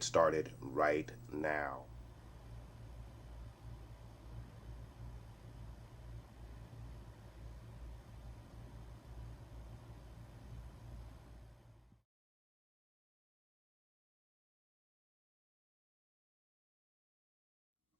get started right now.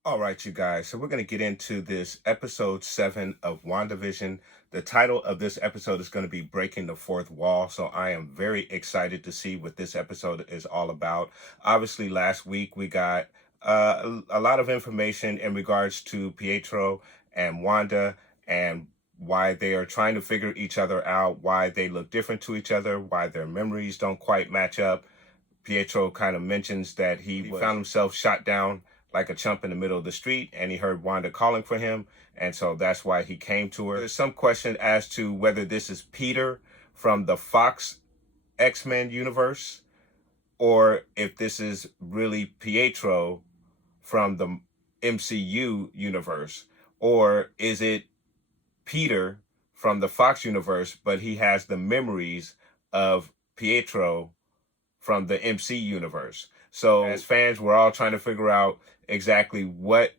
All right, you guys. So we're going to get into this episode 7 of WandaVision. The title of this episode is going to be Breaking the Fourth Wall. So I am very excited to see what this episode is all about. Obviously, last week we got a lot of information in regards to Pietro and Wanda and why they are trying to figure each other out, why they look different to each other, why their memories don't quite match up. Pietro kind of mentions that he found himself shot down like a chump in the middle of the street, and he heard Wanda calling for him, and so that's why he came to her. There's some question as to whether this is Peter from the Fox X-Men universe, or if this is really Pietro from the MCU universe, or is it Peter from the Fox universe, but he has the memories of Pietro from the MC universe. So as fans, we're all trying to figure out exactly what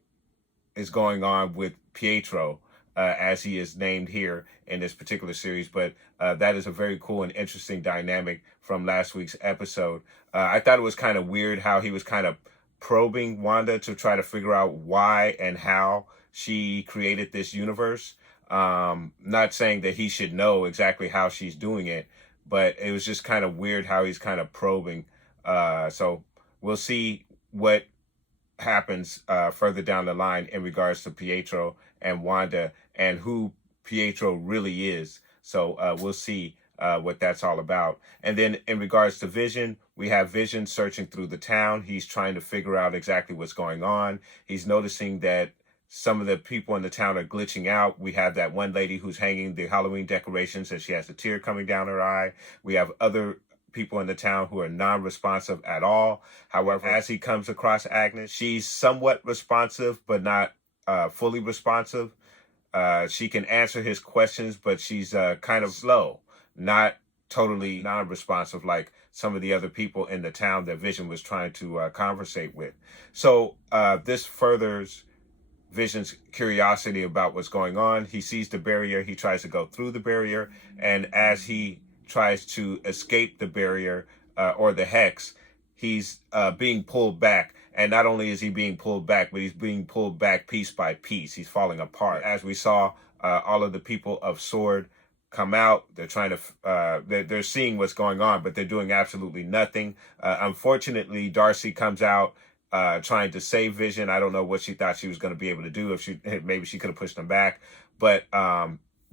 is going on with Pietro, as he is named here in this particular series. But that is a very cool and interesting dynamic from last week's episode. I thought it was kind of weird how he was kind of probing Wanda to try to figure out why and how she created this universe. Not saying that he should know exactly how she's doing it, but it was just kind of weird how he's kind of probing. So we'll see what happens further down the line in regards to Pietro and Wanda and who Pietro really is. So we'll see what that's all about. And then in regards to Vision, we have Vision searching through the town. He's trying to figure out exactly what's going on. He's noticing that some of the people in the town are glitching out. We have that one lady who's hanging the Halloween decorations and she has a tear coming down her eye. We have other people in the town who are non-responsive at all. However, as he comes across Agnes, she's somewhat responsive, but not fully responsive. She can answer his questions, but she's kind of slow, not totally non-responsive like some of the other people in the town that Vision was trying to conversate with. So this furthers Vision's curiosity about what's going on. He sees the barrier. He tries to go through the barrier. And as he tries to escape the barrier or the hex, he's being pulled back. And not only is he being pulled back, but he's being pulled back piece by piece. He's falling apart. As we saw, all of the people of S.W.O.R.D. come out. They're trying to, they're seeing what's going on, but they're doing absolutely nothing. Unfortunately, Darcy comes out trying to save Vision. I don't know what she thought she was going to be able to do. If maybe she could have pushed them back, but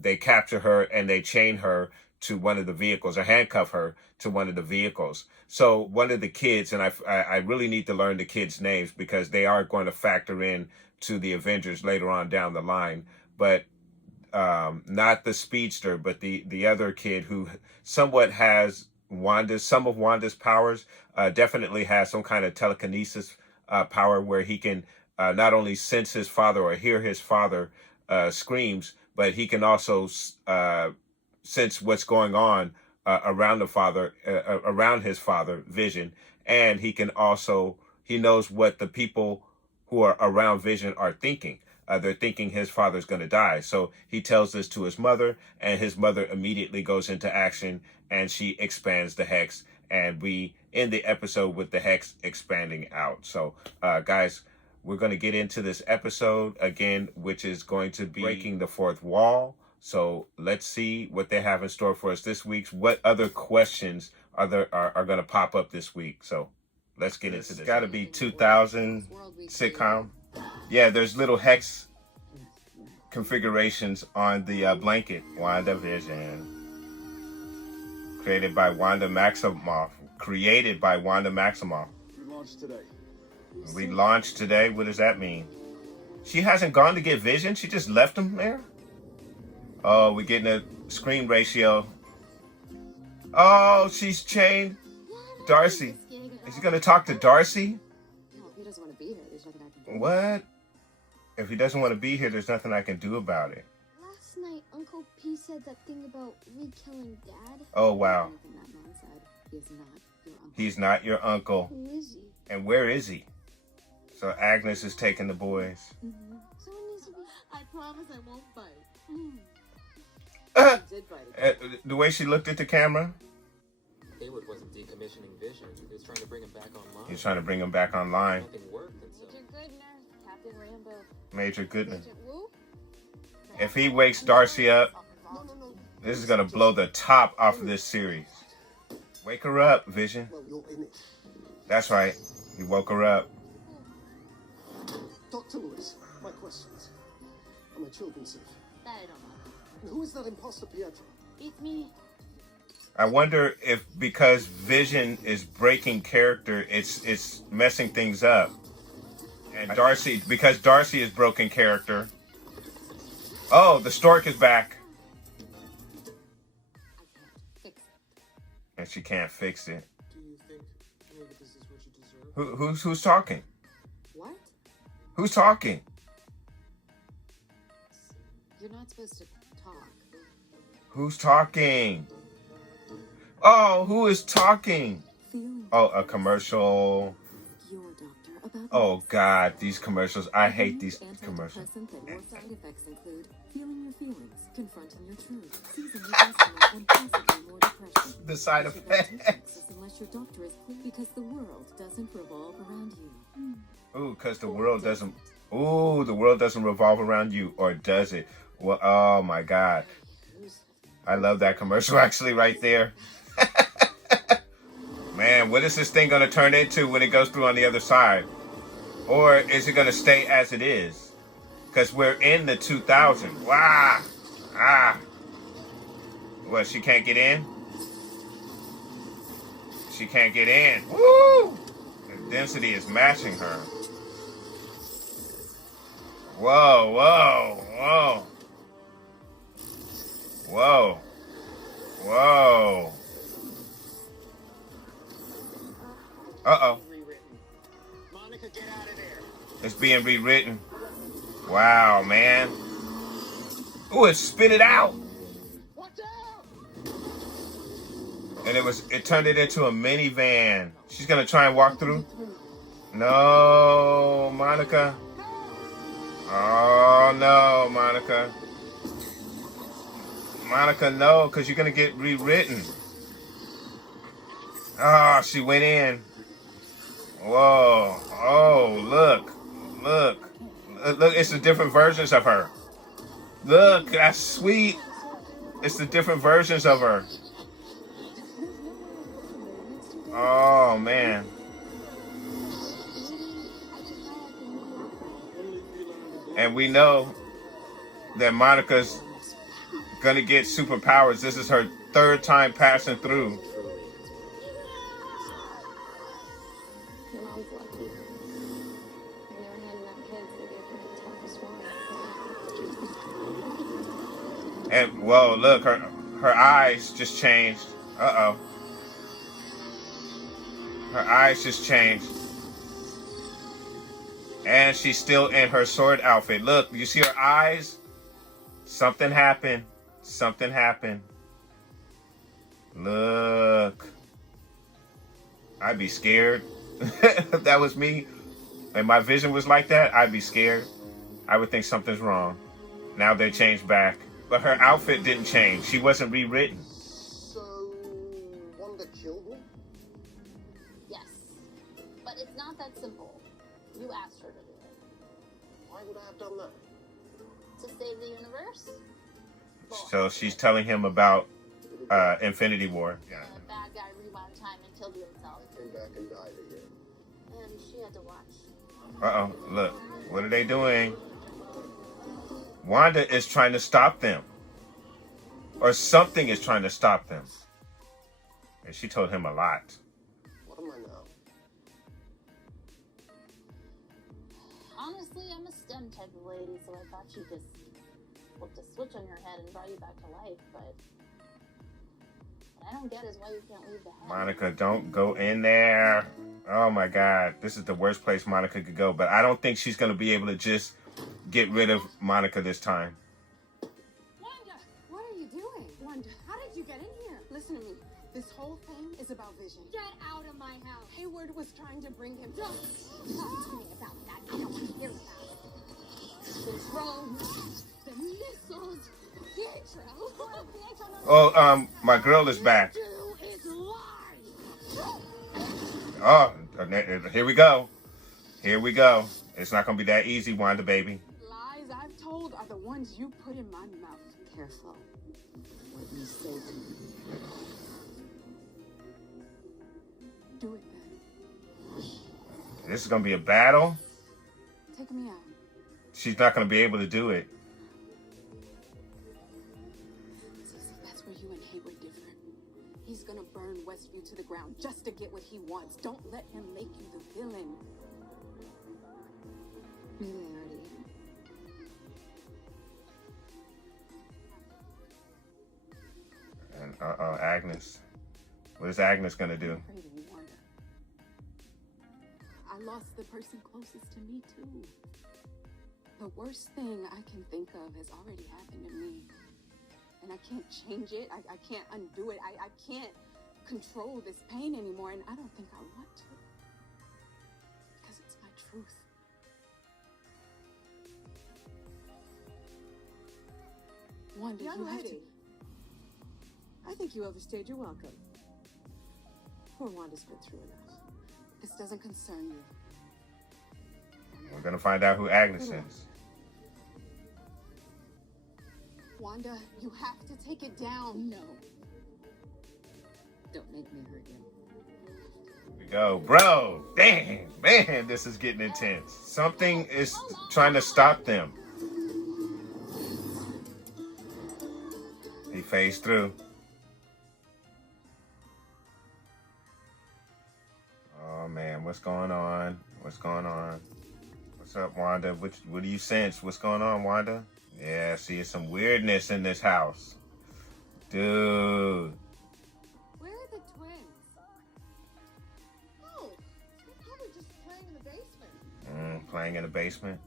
they capture her and they chain her to one of the vehicles or handcuff her to one of the vehicles. So one of the kids, and I really need to learn the kids' names because they are going to factor in to the Avengers later on down the line, but not the speedster, but the other kid who somewhat has some of Wanda's powers, definitely has some kind of telekinesis power where he can not only sense his father or hear his father screams, but he can also sense what's going on around around his father, Vision, and he knows what the people who are around Vision are thinking. They're thinking his father's going to die. So he tells this to his mother, and his mother immediately goes into action, and she expands the hex, and we end the episode with the hex expanding out. So, guys, we're going to get into this episode again, which is going to be breaking the fourth wall. So let's see what they have in store for us this week. What other questions are going to pop up this week? So let's get into this. It's got to be 2000 sitcom. Yeah, there's little hex configurations on the blanket. WandaVision. Created by Wanda Maximoff. We launched today. What does that mean? She hasn't gone to get Vision? She just left him there? Oh, we're getting a screen ratio. Oh, she's chained Darcy. Is she going to talk to Darcy? He doesn't want to be here. There's nothing I can do. What? If he doesn't want to be here, there's nothing I can do about it. Last night, Uncle P said that thing about re-killing Dad. Oh, wow. He is not your uncle. He's not your uncle. Who is he? And where is he? So Agnes is taking the boys. Someone needs to be. I promise I won't bite. I did bite it. The way she looked at the camera. Haywood wasn't decommissioning Vision. He was trying to bring him back online. He's trying to bring him back online. Nothing worked until... Major Goodner, Captain Rambo, Major Goodness. Agent Wu. If he wakes Darcy up, No, no, no. this is going to blow the top off of this series. Wake her up, Vision. Well, you're in it. That's right. He woke her up. Dr. Lewis, my questions. Are my children safe? That I don't know. And who is that imposter Pietro? It's me. I wonder if because Vision is breaking character, it's messing things up. And Darcy, because Darcy is broken character. Oh, the stork is back. I can't fix it. And she can't fix it. Do you think maybe this is what you deserve? Who's talking? What? Who's talking? You're not supposed to talk. Who's talking? Oh, who is talking? Feeling Oh, a commercial. your doctor about Oh God, these commercials. I hate these commercials. Antidepressant that your side effects include feeling your feelings, confronting your truth, seizing your destiny, and possibly more depression. The side You should not take effects. this unless your doctor is clear, because the world doesn't revolve around you. Ooh, because the world doesn't. Ooh, the world doesn't revolve around you, or does it? Well, oh my God, I love that commercial actually right there. Man, what is this thing going to turn into when it goes through on the other side? Or is it going to stay as it is? Because we're in the 2000s. Wow. Ah. What, she can't get in? She can't get in. Woo! The density is matching her. Whoa, whoa, whoa. Whoa. Whoa. Uh-oh. Monica, get out of there. It's being rewritten. Wow, man. Ooh, it spit it out. Watch out! And it turned it into a minivan. She's gonna try and walk through. No, Monica. Oh no, Monica. Monica, no, because you're gonna get rewritten. Oh, she went in. Whoa. Oh, look. Look. Look, it's the different versions of her. Look, that's sweet. It's the different versions of her. Oh, man. And we know that Monica's gonna get superpowers. This is her third time passing through. Your mom's lucky. I never had enough kids to give her the toughest one. And whoa, look, her eyes just changed. Uh-oh. Her eyes just changed. And she's still in her sword outfit. Look, you see her eyes? Something happened. Something happened. Look. I'd be scared. If that was me and my vision was like that, I'd be scared. I would think something's wrong. Now they changed back. But her outfit didn't change. She wasn't rewritten. So, Wanda killed me? Yes. But it's not that simple. You asked her to do it. Why would I have done that? To save the universe? So she's telling him about Infinity War. Yeah. The bad guy rewound time and killed himself. I came back and died again. And she had to watch. Uh-oh, look. What are they doing? Wanda is trying to stop them. Or something is trying to stop them. And she told him a lot. What am I now? Honestly, I'm a STEM type of lady, so I thought she just flipped a switch on your head and brought you back to life, but what I don't get is why you can't leave the house. Monica, don't go in there. Oh my God. This is the worst place Monica could go. But I don't think she's going to be able to just get rid of Monica this time. Wanda! What are you doing? Wanda, how did you get in here? Listen to me. This whole thing is is about Vision. Get out of my house. Hayward was trying to bring him down. Talk to me about that. I don't want to hear about it. The drones, the missiles, Pietro. Oh, my girl is back. Is lies. Oh, here we go. Here we go. It's not gonna be that easy, Wanda, baby. Lies I've told are the ones you put in my mouth. Careful what you say to me. Do it then. This is gonna be a battle. Take me out. She's not gonna be able to do it. That's where you and Hayward differ. He's gonna burn Westview to the ground just to get what he wants. Don't let him make you the villain. Maybe I already am. And Agnes. What is Agnes gonna do? I'm afraid of you, Wanda. I lost the person closest to me too. The worst thing I can think of has already happened to me. And I can't change it. I can't undo it. I can't control this pain anymore. And I don't think I want to. Because it's my truth. Wanda, Young you have to... lady. I think you overstayed your welcome. Poor Wanda's been through enough. This doesn't concern you. We're gonna find out who Agnes is. Wanda, you have to take it down. No. Don't make me hurt you. Here we go, bro. Damn, man, this is getting intense. Something is trying to stop them. He phased through. Oh man, what's going on? What's going on? What's up, Wanda? What do you sense? What's going on, Wanda? Yeah, see, some weirdness in this house. Dude. Where are the twins? Oh, they're probably just playing in the basement. Playing in the basement.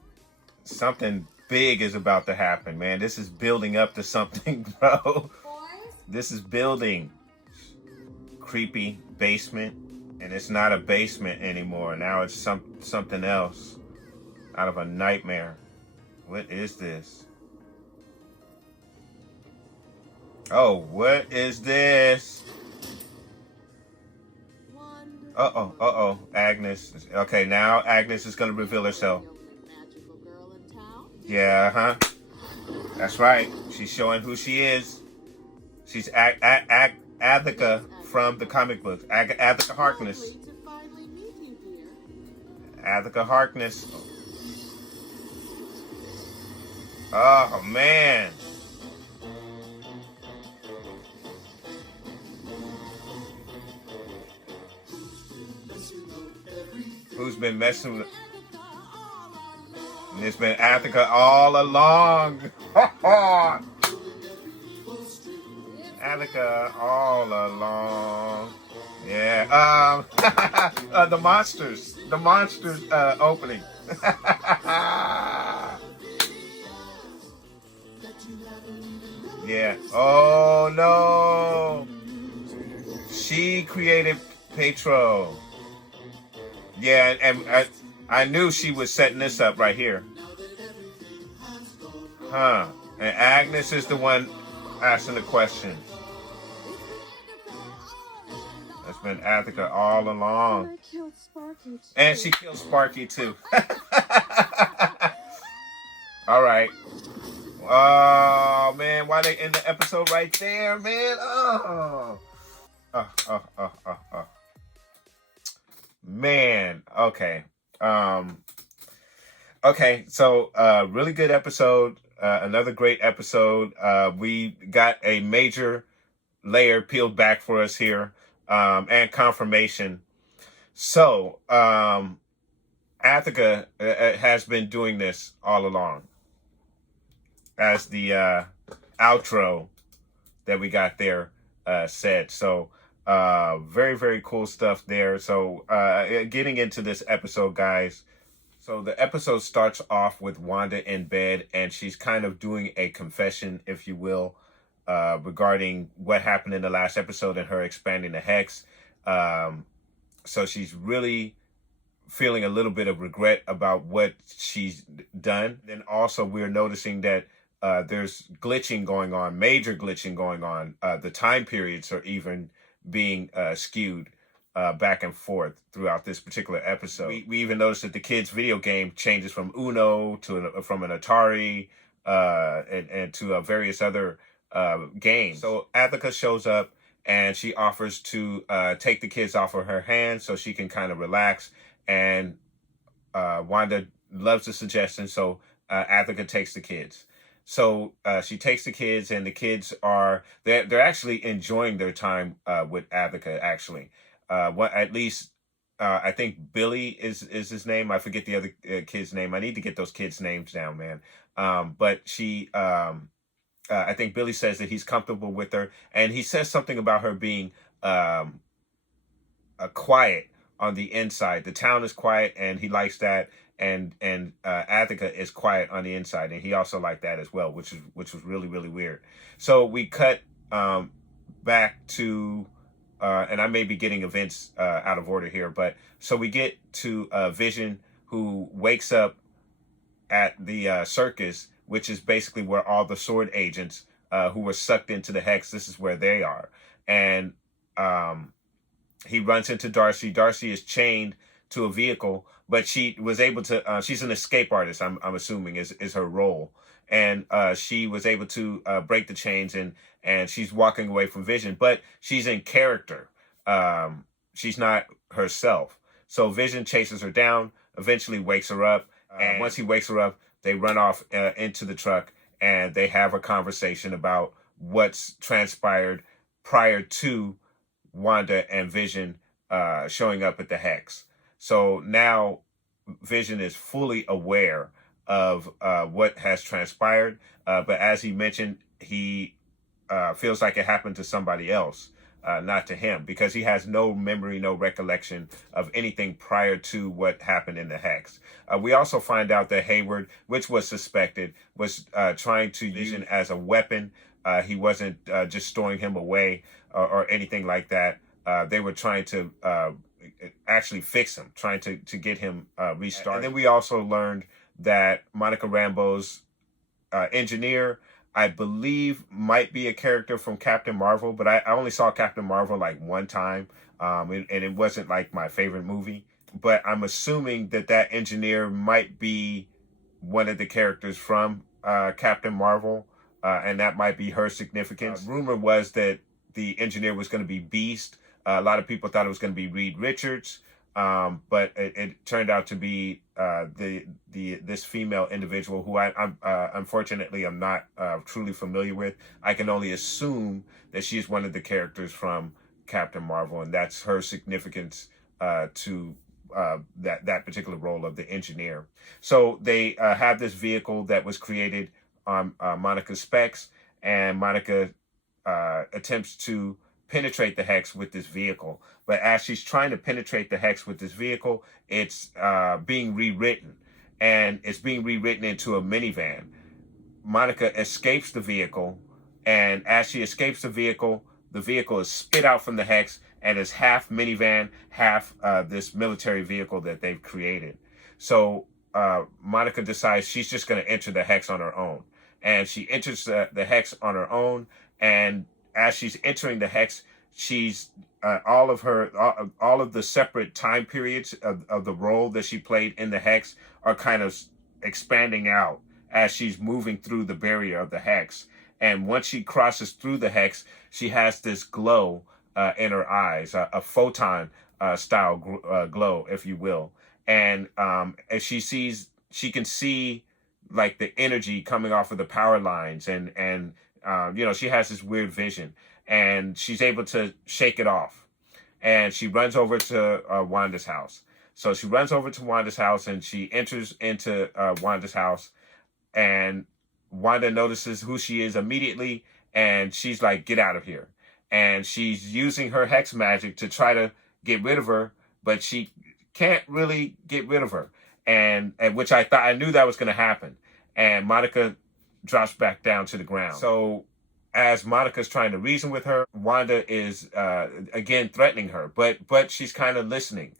Something big is about to happen, man. This is building up to something, bro. Boys? This is building. Creepy basement. And it's not a basement anymore. Now it's something else. Out of a nightmare. What is this? Oh, what is this? Uh-oh. Agnes. Okay, now Agnes is going to reveal herself. Magical girl in town. Yeah, That's right. She's showing who she is. She's Agatha from the comic books. Agatha Harkness. Lovely to finally meet you, dear. Agatha Harkness. Oh, man. Who's been messing with... And it's been Agatha all along. Agatha all along. Yeah. The monsters. The monsters opening. Yeah. Oh no. She created Pietro. Yeah, and I knew she was setting this up right here. Huh. And Agnes is the one asking the questions. That's been Agatha all along. I killed Sparky too. And she killed Sparky too. All right. Oh man, why they end the episode right there, man? Oh. Man, okay. Okay, so really good episode. Another great episode. We got a major layer peeled back for us here, and confirmation. So, Agatha has been doing this all along, as the outro that we got there said. So, very, very cool stuff there. So, getting into this episode, guys. So the episode starts off with Wanda in bed, and she's kind of doing a confession, if you will, regarding what happened in the last episode and her expanding the hex. So she's really feeling a little bit of regret about what she's done. Then also we're noticing that there's glitching going on, major glitching going on. The time periods are even being skewed back and forth throughout this particular episode. We even noticed that the kids' video game changes from Uno to from an Atari and to various other games. So Agatha shows up and she offers to take the kids off of her hands so she can kind of relax. And Wanda loves the suggestion, so Agatha takes the kids. So she takes the kids, and the kids they're actually enjoying their time with Agatha. Actually, at least I think Billy is his name. I forget the other kid's name. I need to get those kids' names down, man. But she, I think Billy says that he's comfortable with her, and he says something about her being quiet on the inside. The town is quiet, and he likes that. And Agatha is quiet on the inside, and he also liked that as well, which was really, really weird. So we cut back to, and I may be getting events out of order here, but so we get to Vision, who wakes up at the circus, which is basically where all the sword agents who were sucked into the hex, this is where they are. And he runs into Darcy. Darcy is chained to a vehicle, but she was able to, she's an escape artist, I'm assuming is her role. And she was able to break the chains, and she's walking away from Vision, but she's in character. She's not herself. So Vision chases her down, eventually wakes her up. And once he wakes her up, they run off into the truck, and they have a conversation about what's transpired prior to Wanda and Vision showing up at the Hex. So now Vision is fully aware of what has transpired. But as he mentioned, he feels like it happened to somebody else, not to him, because he has no memory, no recollection of anything prior to what happened in the Hex. We also find out that Hayward, which was suspected, was trying to use Vision as a weapon. He wasn't just storing him away or anything like that. They were trying to actually fix him, trying to get him restarted. And then we also learned that Monica Rambeau's engineer, I believe, might be a character from Captain Marvel, but I only saw Captain Marvel like one time, and it wasn't like my favorite movie. But I'm assuming that engineer might be one of the characters from Captain Marvel, and that might be her significance. Rumor was that the engineer was going to be Beast. A lot of people thought it was going to be Reed Richards, but it turned out to be this female individual who I'm unfortunately I'm not truly familiar with. I can only assume that she is one of the characters from Captain Marvel, and that's her significance to that particular role of the engineer. So they have this vehicle that was created on Monica's specs, and Monica attempts to penetrate the Hex with this vehicle. But as she's trying to penetrate the Hex with this vehicle, it's being rewritten, and it's being rewritten into a minivan. Monica escapes the vehicle, and as she escapes the vehicle is spit out from the Hex, and is half minivan, half this military vehicle that they've created. So Monica decides she's just going to enter the Hex on her own, and she enters the Hex on her own. And as she's entering the Hex, she's all of the separate time periods of the role that she played in the Hex are kind of expanding out as she's moving through the barrier of the Hex. And once she crosses through the Hex, she has this glow in her eyes, a photon style glow, if you will. And as she can see like the energy coming off of the power lines, and she has this weird vision, and she's able to shake it off, and she runs over to Wanda's house. So she runs over to Wanda's house, and she enters into Wanda's house, and Wanda notices who she is immediately, and she's like, "Get out of here." And she's using her Hex magic to try to get rid of her, but she can't really get rid of her. And which I knew that was going to happen. And Monica drops back down to the ground. So as Monica's trying to reason with her, Wanda is again threatening her, but she's kind of listening.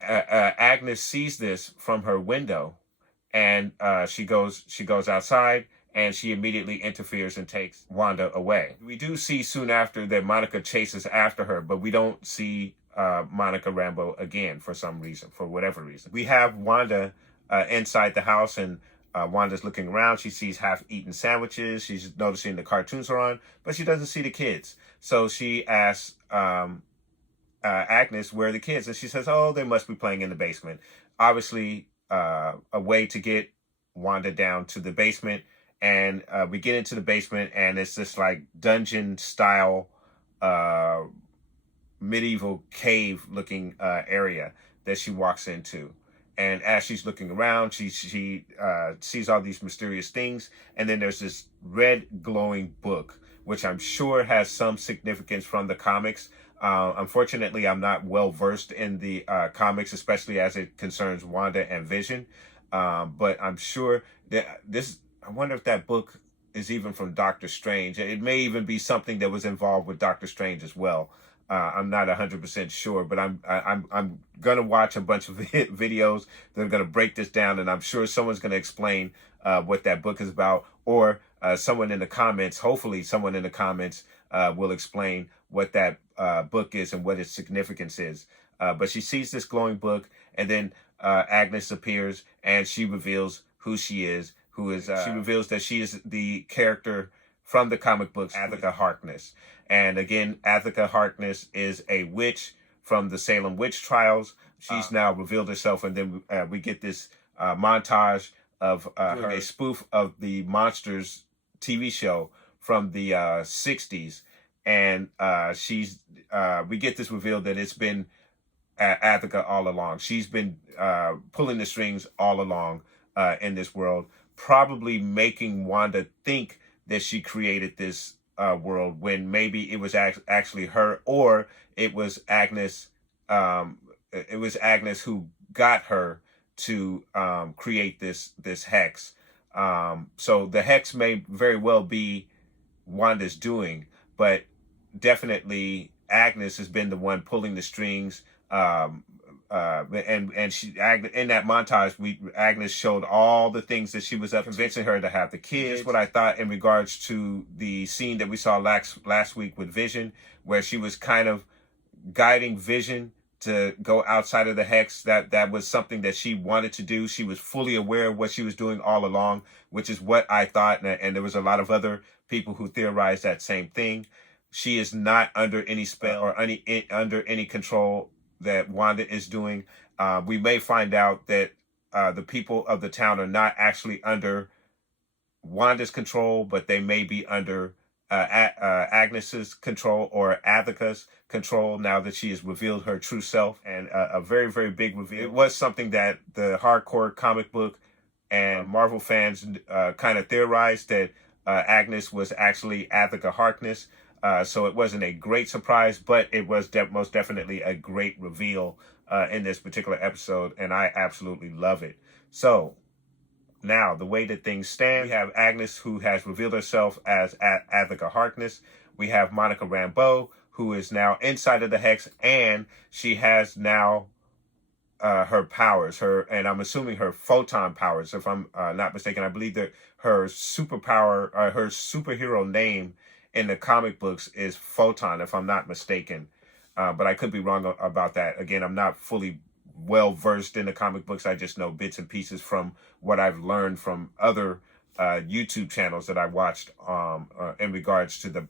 Agnes sees this from her window, and she goes outside, and she immediately interferes and takes Wanda away. We do see soon after that Monica chases after her, but we don't see Monica Rambeau again for some reason, for whatever reason. We have Wanda inside the house, and Wanda's looking around. She sees half-eaten sandwiches. She's noticing the cartoons are on, but she doesn't see the kids. So she asks Agnes, where are the kids? And she says, oh, they must be playing in the basement. Obviously, a way to get Wanda down to the basement. And we get into the basement, and it's this like dungeon-style medieval cave-looking area that she walks into. And as she's looking around, she sees all these mysterious things. And then there's this red glowing book, which I'm sure has some significance from the comics. Unfortunately, I'm not well versed in the comics, especially as it concerns Wanda and Vision. But I'm sure that I wonder if that book is even from Doctor Strange. It may even be something that was involved with Doctor Strange as well. I'm not 100% sure, but I'm gonna watch a bunch of videos that are gonna break this down, and I'm sure someone's gonna explain what that book is about, or someone in the comments, hopefully someone in the comments will explain what that book is and what its significance is. But she sees this glowing book, and then Agnes appears, and she reveals who she is. She reveals that she is the character from the comic books, Agatha Harkness. And again, Agatha Harkness is a witch from the Salem witch trials. She's now revealed herself, and then we get this montage of a spoof of the Monsters TV show from the 60s. And we get this reveal that it's been Agatha all along. She's been pulling the strings all along in this world, probably making Wanda think that she created this world when maybe it was actually her, or it was Agnes. It was Agnes who got her to create this hex. So the hex may very well be Wanda's doing, but definitely Agnes has been the one pulling the strings. And she, in that montage, Agnes showed all the things that she was up, convincing her to have the kids. What I thought in regards to the scene that we saw last week with Vision, where she was kind of guiding Vision to go outside of the hex. That was something that she wanted to do. She was fully aware of what she was doing all along, which is what I thought. And there was a lot of other people who theorized that same thing. She is not under any spell or under any control that Wanda is doing. We may find out that the people of the town are not actually under Wanda's control, but they may be under Agnes's control or Agatha's control now that she has revealed her true self. And a very, very big reveal. It was something that the hardcore comic book and Marvel fans kind of theorized, that Agnes was actually Agatha Harkness. So it wasn't a great surprise, but it was most definitely a great reveal in this particular episode, and I absolutely love it. So now, the way that things stand, we have Agnes, who has revealed herself as Agatha Harkness. We have Monica Rambeau, who is now inside of the hex, and she has now her powers, and I'm assuming her photon powers, if I'm not mistaken. I believe that her superpower, her superhero name in the comic books is Photon, if I'm not mistaken. But I could be wrong about that. Again, I'm not fully well versed in the comic books. I just know bits and pieces from what I've learned from other YouTube channels that I watched in regards to the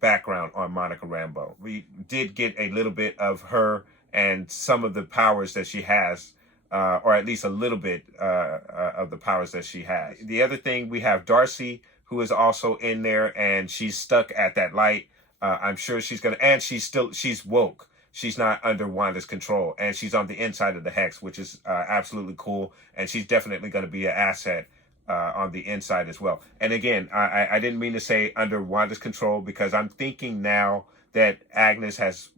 background on Monica Rambeau. We did get a little bit of her and some of the powers that she has, or at least a little bit of the powers that she has. The other thing, we have Darcy, who is also in there, and she's stuck at that light. I'm sure she's gonna, and she's woke. She's not under Wanda's control, and she's on the inside of the hex, which is absolutely cool. And she's definitely going to be an asset on the inside as well. And again, I didn't mean to say under Wanda's control, because I'm thinking now that Agnes has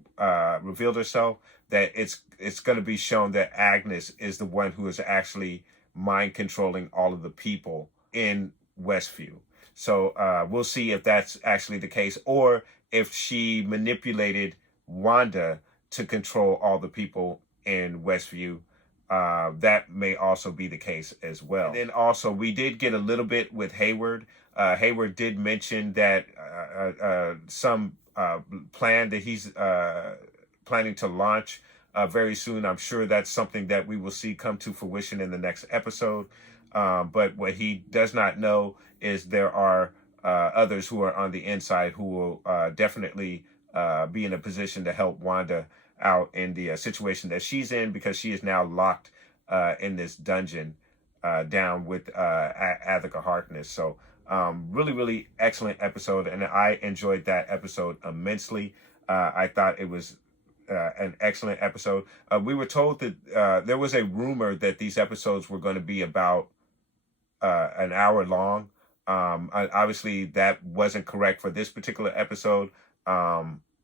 revealed herself, that it's going to be shown that Agnes is the one who is actually mind controlling all of the people in Westview. So we'll see if that's actually the case, or if she manipulated Wanda to control all the people in Westview. That may also be the case as well. And then also, we did get a little bit with Hayward. Hayward did mention that some plan that he's planning to launch very soon. I'm sure that's something that we will see come to fruition in the next episode. But what he does not know is there are others who are on the inside who will definitely be in a position to help Wanda out in the situation that she's in, because she is now locked in this dungeon down with Agatha Harkness. So really, really excellent episode, and I enjoyed that episode immensely. I thought it was an excellent episode. We were told that there was a rumor that these episodes were going to be about an hour long. Obviously, that wasn't correct for this particular episode.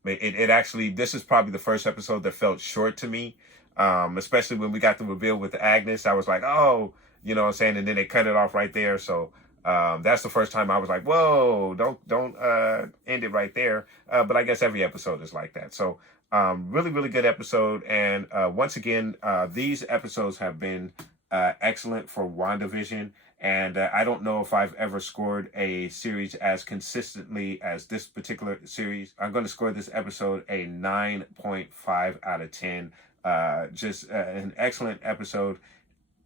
It actually, this is probably the first episode that felt short to me, especially when we got the reveal with Agnes. I was like, oh, you know what I'm saying? And then they cut it off right there. So that's the first time I was like, whoa, don't end it right there. But I guess every episode is like that. So really, really good episode. And once again, these episodes have been excellent for WandaVision. And I don't know if I've ever scored a series as consistently as this particular series. I'm going to score this episode a 9.5 out of 10. Just an excellent episode.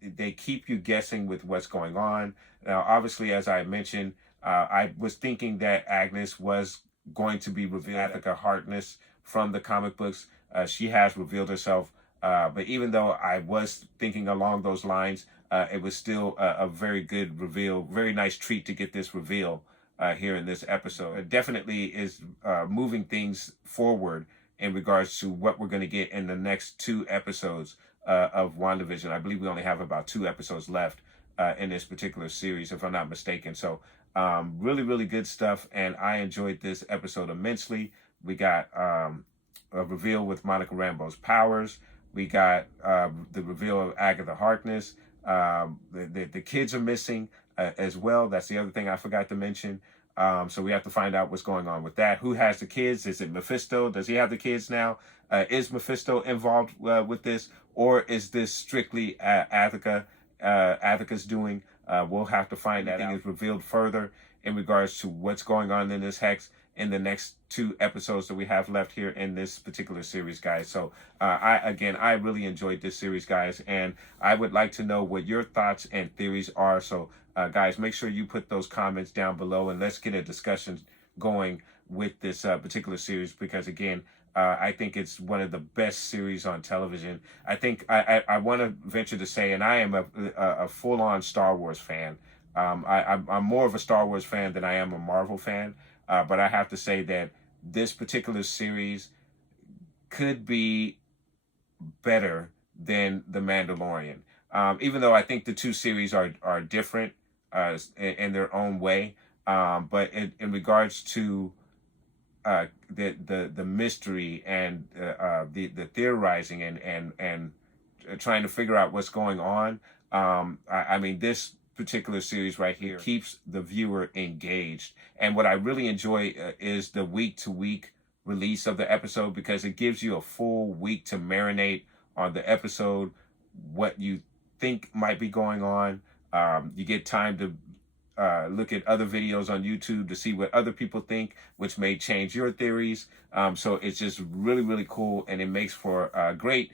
They keep you guessing with what's going on. Now, obviously, as I mentioned, I was thinking that Agnes was going to be revealed. Agatha Harkness from the comic books. She has revealed herself. But even though I was thinking along those lines, it was still a very good reveal, very nice treat to get this reveal here in this episode. It definitely is moving things forward in regards to what we're going to get in the next 2 episodes of WandaVision. I believe we only have about 2 episodes left in this particular series, if I'm not mistaken. So really, really good stuff, and I enjoyed this episode immensely. We got a reveal with Monica Rambeau's powers. We got the reveal of Agatha Harkness. The kids are missing as well. That's the other thing I forgot to mention. So we have to find out what's going on with that. Who has the kids? Is it Mephisto? Does he have the kids now? Is Mephisto involved with this? Or is this strictly Agatha's doing? We'll have to find that out. Is revealed further in regards to what's going on in this hex in the next 2 episodes that we have left here in this particular series, guys. So I really enjoyed this series, guys, and I would like to know what your thoughts and theories are. So guys, make sure you put those comments down below, and let's get a discussion going with this particular series, because again, I think it's one of the best series on television. I think I want to venture to say, and I am a full-on Star Wars fan. I'm more of a Star Wars fan than I am a Marvel fan. But I have to say that this particular series could be better than The Mandalorian. Even though I think the 2 series are different in their own way. But in regards to the mystery and the theorizing and trying to figure out what's going on, I mean, this particular series right here keeps the viewer engaged. And what I really enjoy is the week-to-week release of the episode, because it gives you a full week to marinate on the episode, what you think might be going on. You get time to look at other videos on YouTube to see what other people think, which may change your theories. So it's just really, really cool, and it makes for a great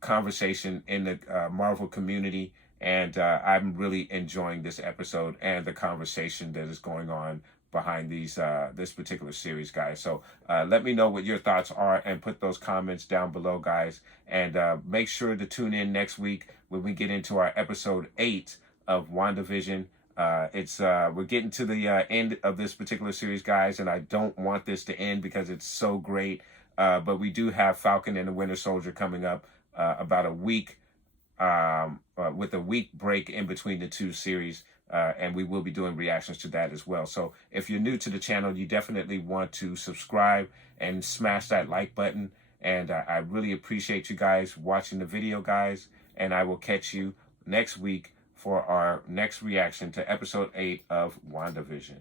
conversation in the Marvel community. And I'm really enjoying this episode and the conversation that is going on behind this particular series, guys. So let me know what your thoughts are, and put those comments down below, guys. And make sure to tune in next week when we get into our episode 8 of WandaVision. We're getting to the end of this particular series, guys, and I don't want this to end because it's so great. But we do have Falcon and the Winter Soldier coming up about a week. With a week break in between the 2 series, and we will be doing reactions to that as well. So if you're new to the channel, you definitely want to subscribe and smash that like button. And I really appreciate you guys watching the video, guys, and I will catch you next week for our next reaction to episode 8 of WandaVision.